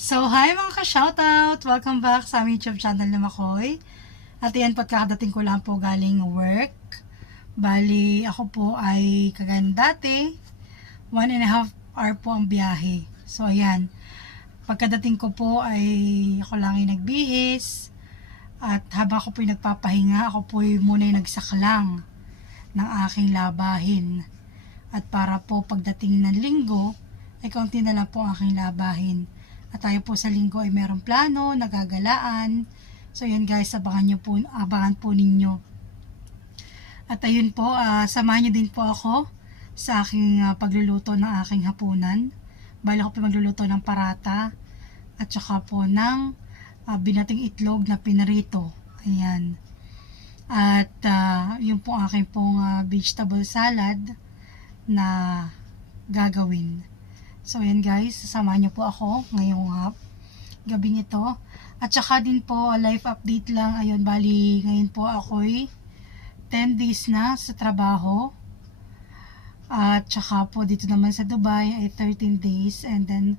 So, hi mga ka-shoutout! Welcome back sa aming YouTube channel na Makoy. At yan, pagkakadating ko lang po galing work. Bali, ako po ay kagaya ng dati, 1.5 hour po ang biyahe. So, ayan. Pagkadating ko po ay ako lang ay nagbihis. At habang ako po ay nagpapahinga, ako po ay muna ay nagsaklang ng aking labahin. At para po pagdating ng linggo, ay kaunti na lang po ang aking labahin. At tayo po sa linggo ay merong plano, nagagalaan. So yun guys, abangan po ninyo. At ayun po, samahan nyo din po ako sa aking pagluluto ng aking hapunan. Bali ako po magluluto ng parata at saka po ng binating itlog na pinarito. Ayan. At yun po aking pong vegetable salad na gagawin. So ayan guys, sasamahan niyo po ako ngayong gabing ito. At saka din po, life update lang. Ayun, bali ngayon po ako'y 10 days na sa trabaho. At saka po dito naman sa Dubai ay 13 days and then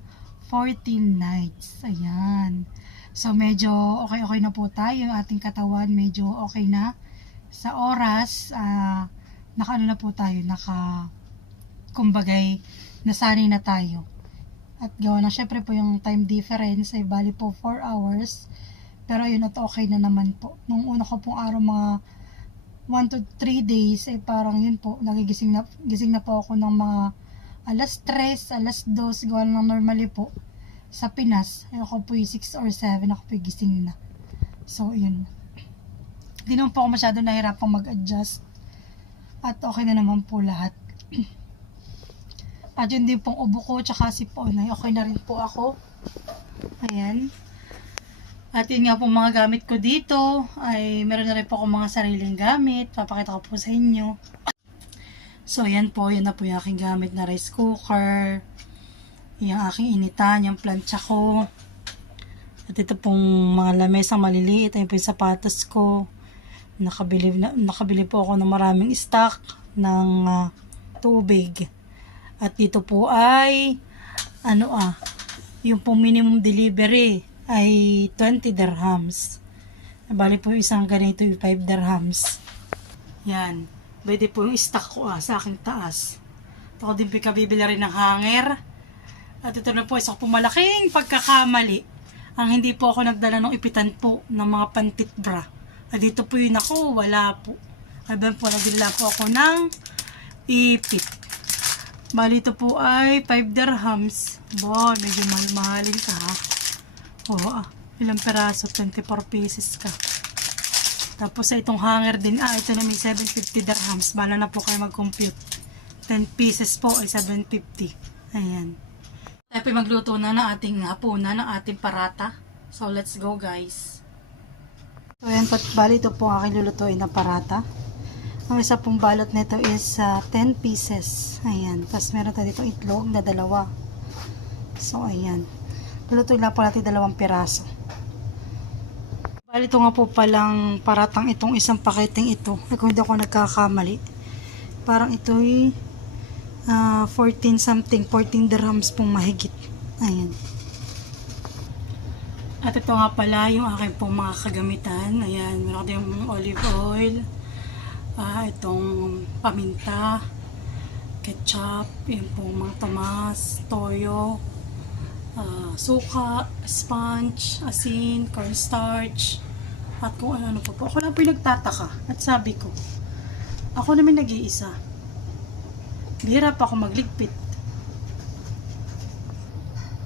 14 nights. Ayan. So medyo okay na po tayo. Yung ating katawan medyo okay na. Sa oras, nakaano na po tayo, kumbagay, nasanay na tayo. At gawa na syempre po yung time difference ay bali po 4 hours. Pero yun at okay na naman po. Nung una ko pong araw mga 1 to 3 days ay parang yun po, gising na po ako ng mga alas 3, alas 2, gawa lang normally po. Sa Pinas, ay ako po yung 6 or 7, ako po yung gising na. So yun. Hindi naman po ako masyado nahirapang mag-adjust. At okay na naman po lahat. At yun din pong ubo ko, tsaka sipon ay okay na rin po ako. Ayan. At yun nga pong mga gamit ko dito, ay meron na rin po akong mga sariling gamit. Papakita ko po sa inyo. So yan po, yan na po yung aking gamit na rice cooker. Yung aking initan, yung plancha ko. At ito pong mga lamesang maliliit, ayun po yung sapatos ko. Nakabili po ako ng maraming stock ng tubig. At dito po ay yung pong minimum delivery ay 20 dirhams. Bali po isang ganito yung 5 dirhams. Yan. Pwede po yung stock ko sa aking taas. Ito ko din po kabibili rin ng hanger. At ito na po isa po malaking pagkakamali. Ang hindi po ako nagdala ng ipitan po ng mga pantit bra. At dito po yun ako, wala po. Ay ba po, nagdala po ako ng ipit. Bali ito po ay 5 dirhams. Boy, medyo mahal-mahalin ka ha. Oo ilang peraso, 24 pieces ka. Tapos sa itong hanger din, ito na may 750 dirhams. Bala na po kayo mag-compute. 10 pieces po ay 750. Ayan. Tayo po magluto na ng ating hapunan, ng ating parata. So let's go guys. So ayan, bali ito po aking lulutuin na parata. Ang isa pong balot nito is 10 pieces. Ayan. Tapos meron tayo dito itlog na 2. So, ayan. Lulutuin lang po natin 2 piraso. Bali ito nga po palang paratang itong isang paketing ito. Kung hindi ako nagkakamali. Parang ito ay 14 dirhams pong mahigit. Ayan. At ito nga pala yung aking pong mga kagamitan. Ayan. Meron ko yung olive oil. Itong paminta, ketchup, yung pong mga tomas, toyo, suka, sponge, asin, cornstarch, at kung ano pa po. Ako lang po yung nagtataka at sabi ko, ako naman nag-iisa. Bihira pa ako magligpit.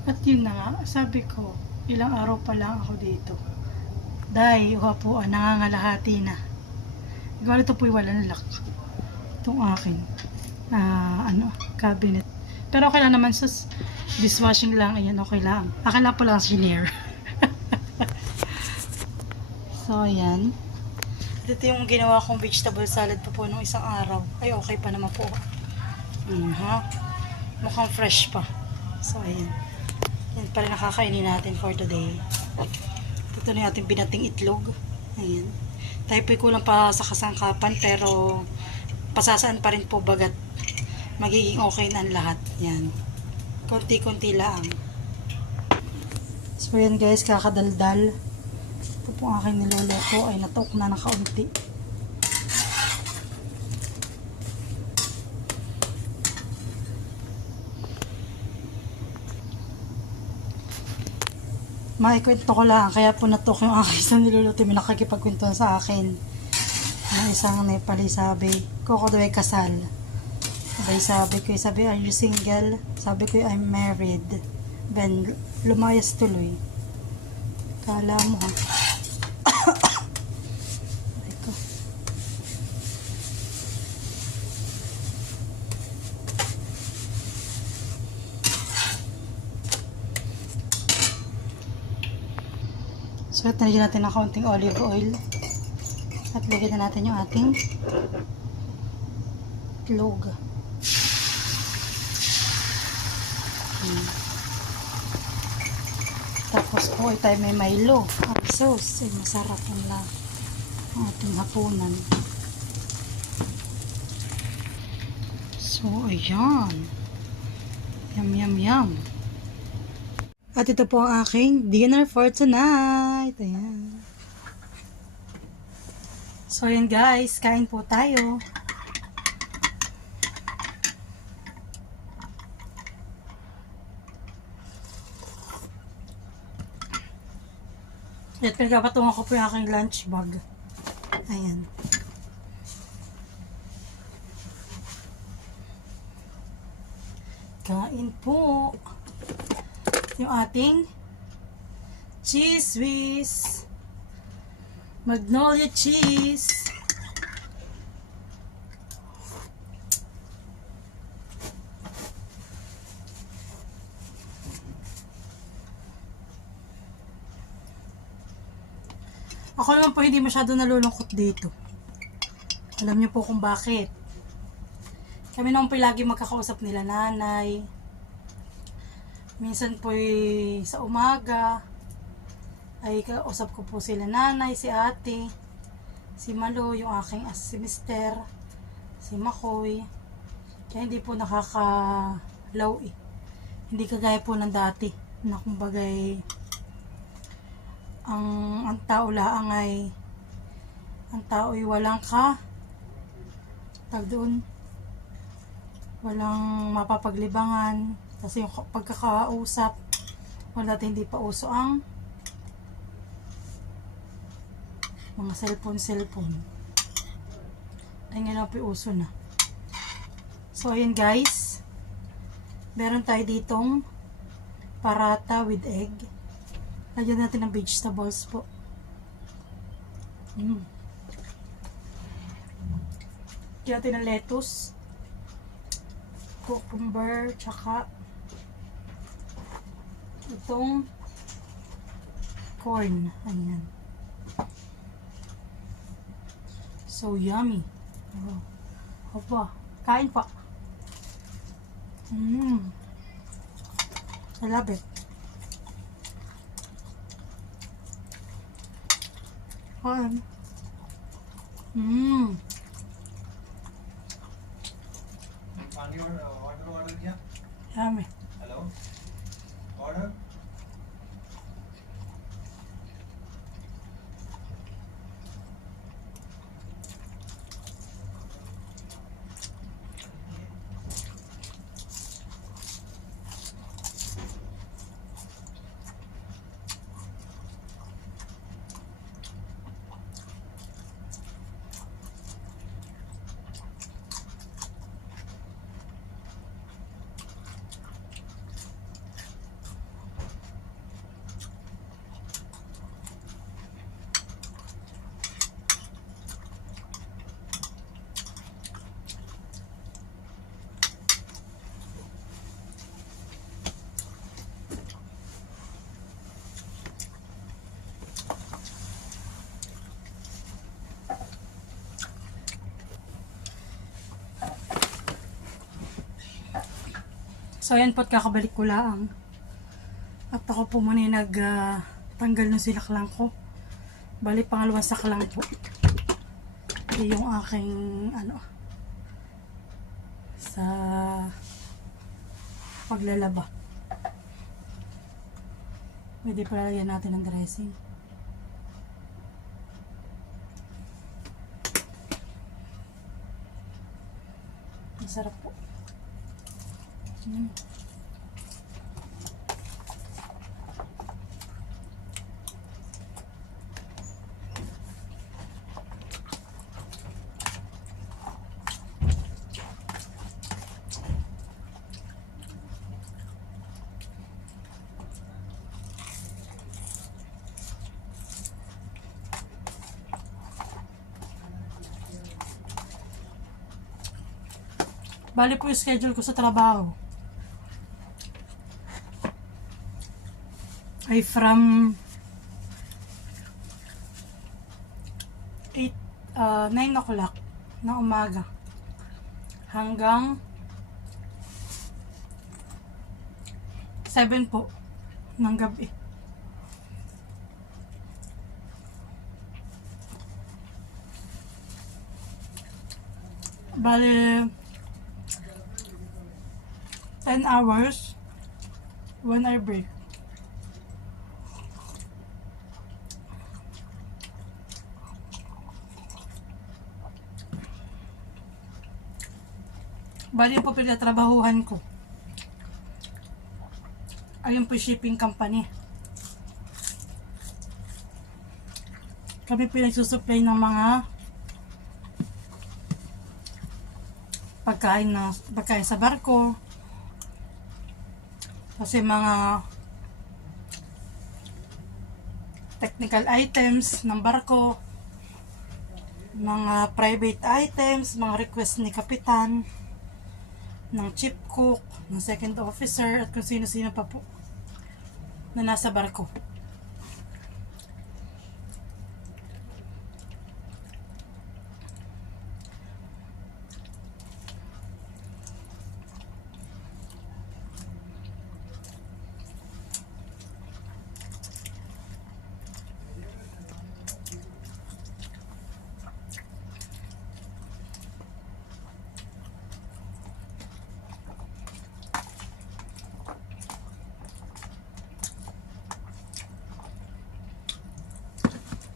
At yun na nga, sabi ko, ilang araw pa lang ako dito. Dahil po, nangangalahati na. Igual ito po'y walang lock. Itong akin. Cabinet. Pero okay lang naman sus. Dishwashing lang. Ayan, okay lang. Akin lang po lang senior. So, ayan. Ito yung ginawa kong vegetable salad po nung isang araw. Ay, okay pa naman po. Mukhang fresh pa. So, ayan. Yan pala nakakainin natin for today. Ito na yung ating binating itlog. Ayan. Tayo po'y kulang pa sa kasangkapan pero pasasaan pa rin po bagat magiging okay na ang lahat. Yan. Konti-konti lang. So yan guys, kakadaldal. Ito po ang aking niluluto ay natuok na ng kaunti. Maikwento ko lang, kaya po natuok yung aking isang niluluto. May nakakipagkwentuhan sa akin ng isang Nepali, sabi ko daw ay kasal. Sabi ko, are you single? Sabi ko, I'm married. Ben, lumayas tuloy. Kala mo ha. Ito. So, lagyan natin ng kaunting olive oil. At lagyan na natin yung ating itlog. Tapos po ay tayo may Milo. Ang sauce ay masarap na ang ating hapunan. So, ayan. Yum, yum, yum. At ito po ang aking dinner for tonight. Ayan. So, ayan guys. Kain po tayo. At pinagpapatungan ko po yung aking lunch bag. Ayan. Kain po. Yung ating cheese whiz. Magnolia cheese. Ako naman po hindi masyado nalulungkot dito. Alam niyo po kung bakit. Kami naman po lagi magkakausap nila nanay. Minsan po sa umaga ay kausap ko po sila nanay, si ate, si Malo, yung aking si Mister, si Makoy. Kaya hindi po nakakalaw eh. Hindi kagaya po ng dati na kumbagay ang tao laang ay ang tao ay walang walang mapapaglibangan kasi yung pagkakausap wala dati hindi pa uso ang mga cellphone ay ngayon po uso na. So ayun guys, meron tayo ditong paratha with egg. Lagyan natin ng vegetables po. Lagyan natin ng lettuce, cucumber, tsaka itong corn. Ayan. So yummy. Oh. Opa, kain pa. I love it. Kain. Order किया? Yummy. Hello? Order? So ayan po, kakabalik ko lang. At ako po muna yung tanggal ng silaklang ko. Bali pangalawang saklang po. Yung aking sa paglalaba. Pwede pa lalagyan natin ng dressing. Masarap po. Bali po yung schedule ko sa trabaho ay from 9 o'clock na umaga hanggang 7 po ng gabi. Bali 10 hours, 1 hour break. Bali po pinatrabahuhan ko. Ayun po shipping company. Kami po nagsusupply ng mga pagkain sa barko. Kasi mga technical items ng barko, mga private items, mga request ni kapitan, ng chief cook, ng second officer, at kung sino-sino pa po na nasa barko.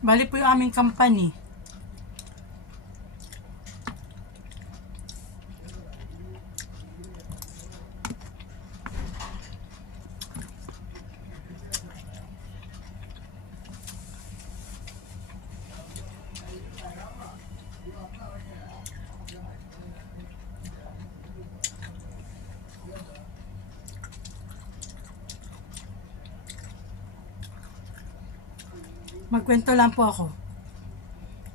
Bali po yung aming company. Magkwento lang po ako.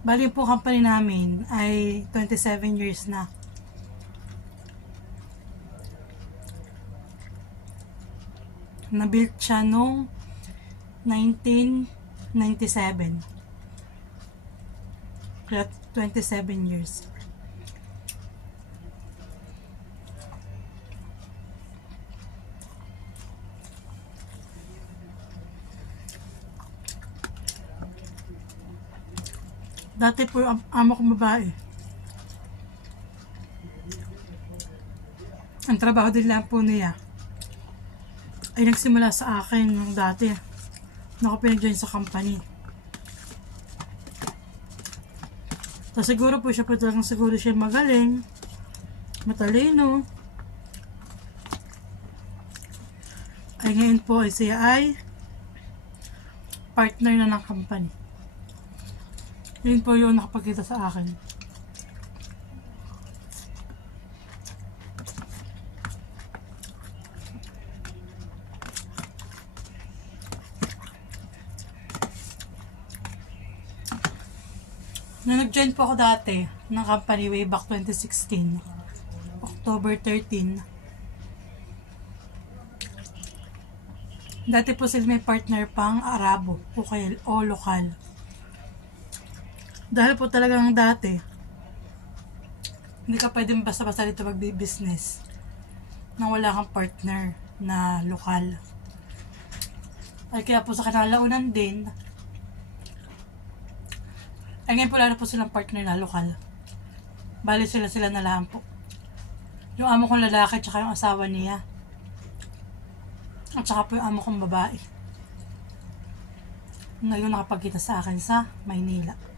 Bali po company namin ay 27 years na. Na-built siya noong 1997. Kaya 27 years. Dati po yung amo kong babae. Ang trabaho din lang po niya ay nagsimula sa akin nung dati na ako pinag-join sa company. So siguro po siya siguro siya magaling, matalino. Ay ngayon po ay siya ay partner na ng company. Yun po yung nakapagkita sa akin. Nung nag-join po ako dati ng company way back 2016, October 13. Dati po sila may partner pang Arabo o lokal. Dahil po talagang dati, hindi ka pwedeng basta-basta dito mag-business nang wala kang partner na lokal. Ay kaya po sa kinalaunan din, ay ngayon po lalo po silang partner na lokal. Bali sila na lang po. Yung amo kong lalaki tsaka yung asawa niya. At saka po yung amo kong babae. Ngayon nakapagkita sa akin sa Maynila.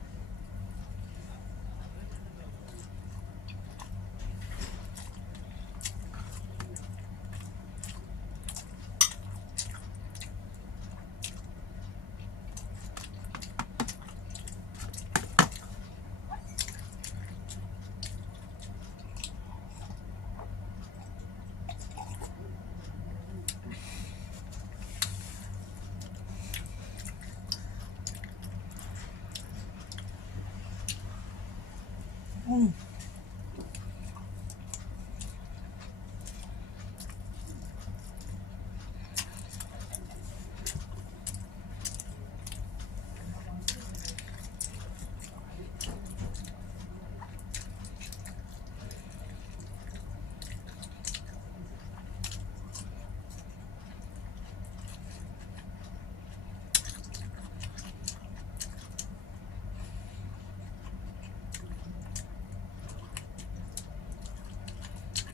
Mm.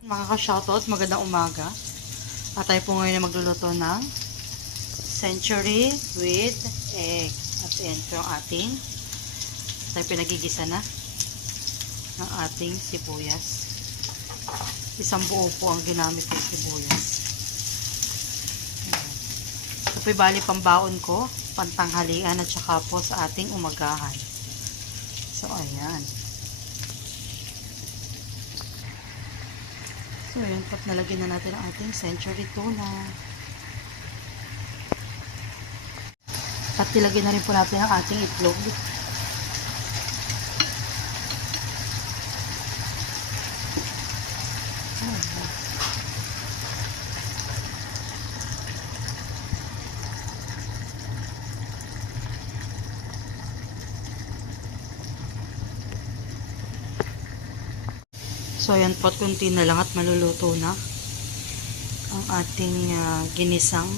Mga ka-shoutout, magandang umaga. At tayo po ngayon na magluluto ng century with egg. At yan po yung ating tayo pinagigisa na ng ating sibuyas. Isang buo po ang ginamit ng sibuyas. Ayan. Ito po bali pambaon ko, pantanghalian at saka po sa ating umagahan. So ayan. So, ayan po, nalagyan na natin ang ating century tuna. At nilagyan na rin po natin ang ating itlog. So, ayan po, kunti na lang at maluluto na ang ating ginisang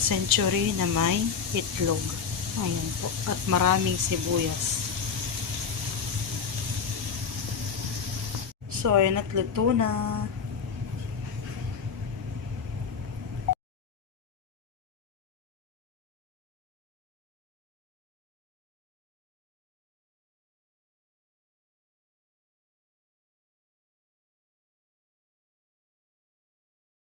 century na may itlog. Ayan po. At maraming sibuyas. So, ayan at luto na.